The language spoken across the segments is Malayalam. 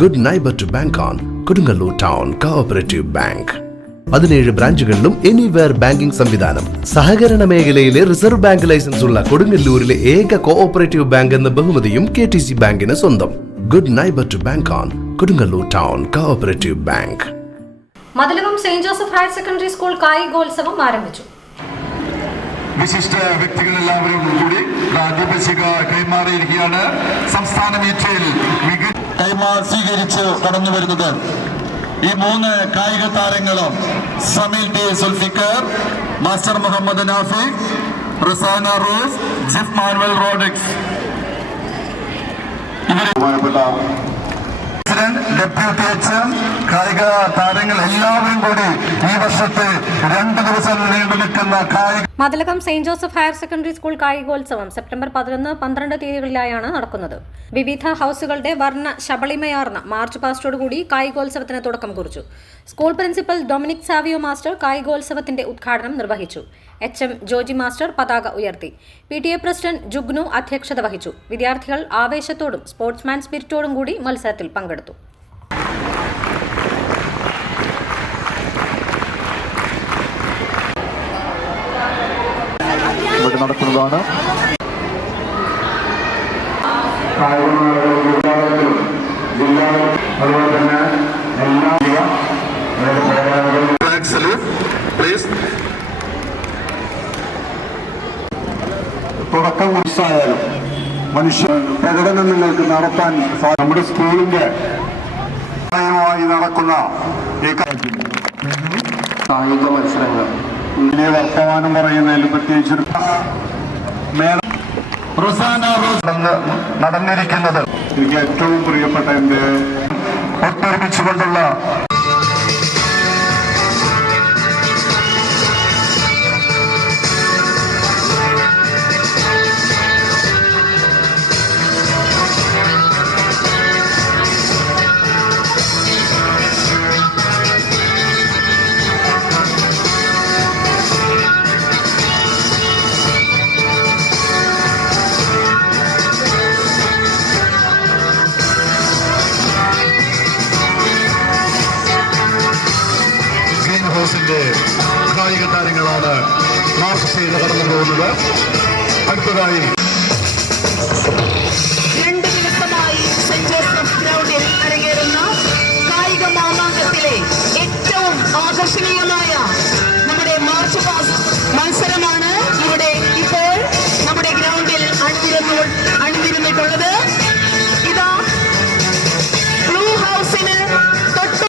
Good neighbour to bank on Kodungallur town cooperative bank. 17 ബ്രാഞ്ചുകളിലും എനിവെയർ ബാങ്കിംഗ് സംവിധാനം. സഹകരണ മേഖലയിലെ റിസർവ് ബാങ്ക് ലൈസൻസ് ഉള്ള കൊടുങ്ങല്ലൂരിലെ ഏക കോഓപ്പറേറ്റീവ് ബാങ്ക് എന്ന ബഹുമതിയും KTC ബാങ്കിന് സ്വന്തം. Good neighbour to bank on Kodungallur town cooperative bank. Mathilakam Saint Joseph higher secondary school കായികോത്സവം ആരംഭിച്ചു. വിശിഷ്ട വ്യക്തികളെല്ലാവരും കൂടി പ്രാതിപശിക കൈമാറിയിരിക്കുകയാണ്. സംസ്ഥാന മീറ്റിൽ സ്വീകരിച്ച് കടന്നു വരുന്നത് ഈ 3 കായിക താരങ്ങളും Sameel T Zulfikar, master Muhammad Nafik, Razana Rose, Jiff Manuel Rodrigues. Deputy HM കായിക താരങ്ങൾ എല്ലാവരും കൂടി ഈ വർഷത്തെ 2 ദിവസം നീണ്ടു നിൽക്കുന്ന Mathilakam Saint Joseph higher secondary school കായികോത്സവം സെപ്റ്റംബർ 11, 12 തീയതികളിലായാണ് നടക്കുന്നത്. വിവിധ ഹൌസുകളുടെ വർണ്ണ ശബളിമയാർന്ന മാർച്ച് പാസ്റ്റോടുകൂടി കായികോത്സവത്തിന് തുടക്കം കുറിച്ചു. School principal Dominic Savio master കായികോത്സവത്തിന്റെ ഉദ്ഘാടനം നിർവഹിച്ചു. HM ജോജി മാസ്റ്റർ പതാക ഉയർത്തി. PTA പ്രസിഡന്റ് ജുഗ്നു അധ്യക്ഷത വഹിച്ചു. വിദ്യാർത്ഥികൾ ആവേശത്തോടും സ്പോർട്സ്മാൻ സ്പിരിറ്റോടും കൂടി മത്സരത്തിൽ പങ്കെടുത്തു. നടക്കുന്നതാണ്. തുടക്കം കുറിച്ചായാലും മനുഷ്യ പ്രകടനം നിങ്ങൾക്ക് നടത്താൻ നമ്മുടെ സ്കൂളിന്റെ നടക്കുന്ന ഈ കായിക മത്സരങ്ങൾ വലിയ വർത്തമാനം പറയുന്നതിൽ പ്രത്യേകിച്ച് നടന്നിരിക്കുന്നത് എനിക്ക് ഏറ്റവും പ്രിയപ്പെട്ട എന്റെ ഒത്തൊരുമിച്ചുകൊണ്ടുള്ള കായിക താരങ്ങളാണ് മാർച്ച് ചെയ്ത് കടന്നു പോകുന്നത്. അടുത്തതായി 2 ദിവസമായി സെന്റ് ജോസഫ് ഗ്രൗണ്ടിൽ അരങ്ങേറുന്ന കായിക മാമാങ്കത്തിലെ ഏറ്റവും ആകർഷണീയമായ നമ്മുടെ മാർച്ച് പാസ്റ്റ് മത്സരമാണ് ഇവിടെ ഇപ്പോൾ നമ്മുടെ ഗ്രൗണ്ടിൽ അണിനിരുന്നിട്ടുള്ളത്. ഇതാ ബ്ലൂ ഹൗസിന് തൊട്ട്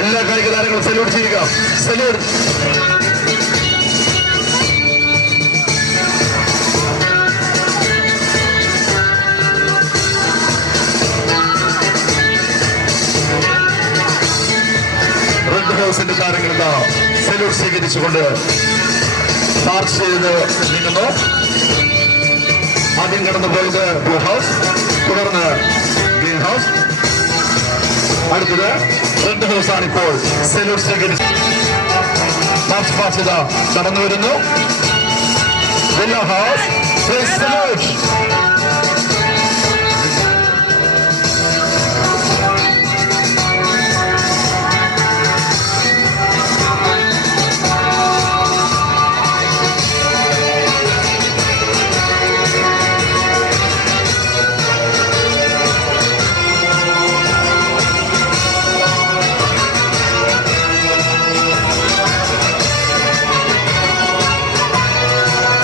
എല്ലാ കായിക താരങ്ങളും സല്യൂട്ട് ചെയ്യുക. സല്യൂട്ട്. റെഡ് ഹൗസിന്റെ താരങ്ങൾ സല്യൂട്ട് സ്വീകരിച്ചുകൊണ്ട് മാർച്ച് ചെയ്ത് നീങ്ങുന്നു. ആദ്യം കടന്നു പോയത് ബ്ലൂ ഹൗസ്, തുടർന്ന് ഗ്രീൻ ഹൗസ്, അടുത്തത് റെഡ് ഹൗസ് ആണ്. ഇപ്പോൾ സല്യൂട്ട് സ്വീകരിച്ച് മാർച്ച് പാസ്റ്റ് കടന്നു വരുന്നു. Yellow house, salute.